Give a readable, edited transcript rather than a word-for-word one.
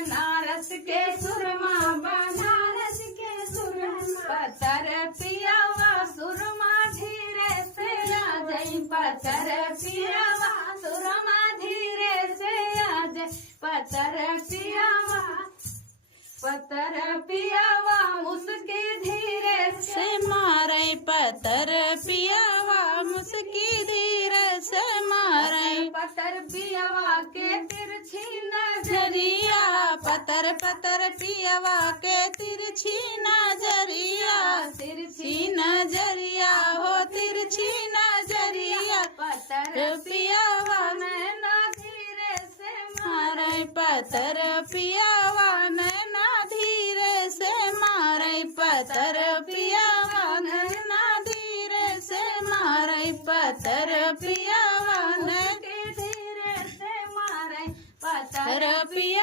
बनारस के सुरमा, बनारस के सुरमा। पतर पियावा सुरमा धीरे से आ जाई, पतर पियावा सुरमा धीरे से आ जाई, पतर पियावा, पतर पियावा मुस्की धीरे से मारे, पतर पियावा मुस्की धीरे से मारे, पतर पियावा के तिरछी नजरिया, पतर पतर पियावा के तिरछी नजरिया, तिरछी नजरिया हो तिरछी नजरिया, पतर पियावा नैना धीरे से मारे, पतर पियावा नैना धीरे से मारे, पतर पियावा नैना धीरे से मारे, पतर पियावा नैना धीरे से मारे, पतर पिया